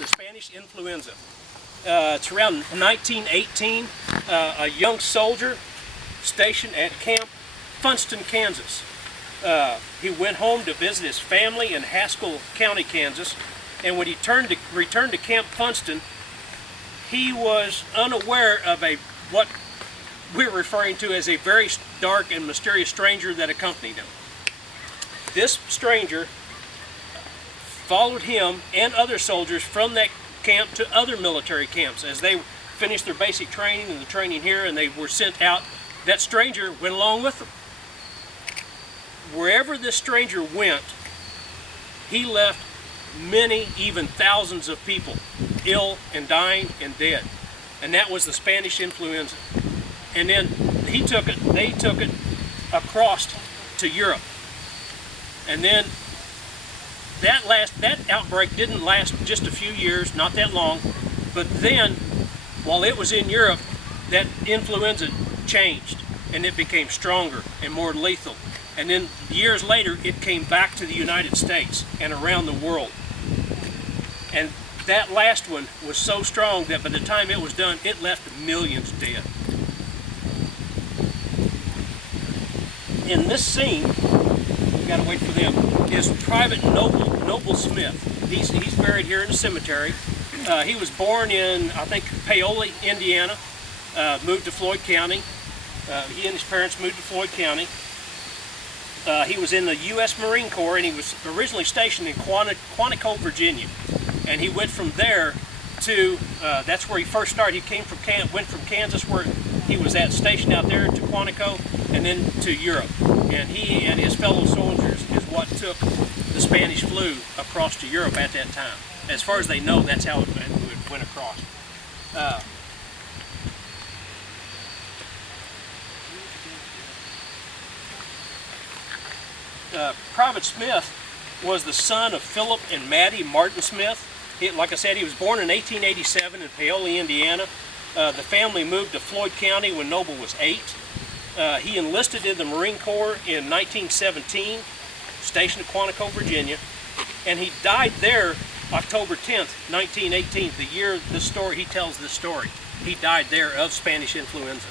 the Spanish Influenza. It's around 1918. A young soldier stationed at Camp Funston, Kansas. He went home to visit his family in Haskell County, Kansas, and when he returned to Camp Funston, he was unaware of what we're referring to as a very dark and mysterious stranger that accompanied him. This stranger followed him and other soldiers from that camp to other military camps. As they finished their basic training and the training here and they were sent out, that stranger went along with them. Wherever this stranger went, he left many, even thousands of people ill and dying and dead. And that was the Spanish Influenza. And then they took it across to Europe. And then that outbreak didn't last just a few years, not that long, but then while it was in Europe, that influenza changed and it became stronger and more lethal. And then years later, it came back to the United States and around the world. And that last one was so strong that by the time it was done, it left millions dead. In this scene, we gotta wait for them, is Private Noble Smith. He's buried here in the cemetery. He was born in, I think, Paoli, Indiana, moved to Floyd County. He and his parents moved to Floyd County. He was in the U.S. Marine Corps, and he was originally stationed in Quantico, Virginia. And he went from there to, that's where he first started. He went from Kansas, where he was stationed out there, to Quantico, and then to Europe. And he and his fellow soldiers is what took the Spanish flu across to Europe at that time. As far as they know, that's how it went across. Private Smith was the son of Philip and Maddie Martin Smith. Like I said, he was born in 1887 in Paoli, Indiana. The family moved to Floyd County when Noble was 8. He enlisted in the Marine Corps in 1917, stationed at Quantico, Virginia, and he died there October 10th, 1918, the year he tells this story. He died there of Spanish influenza.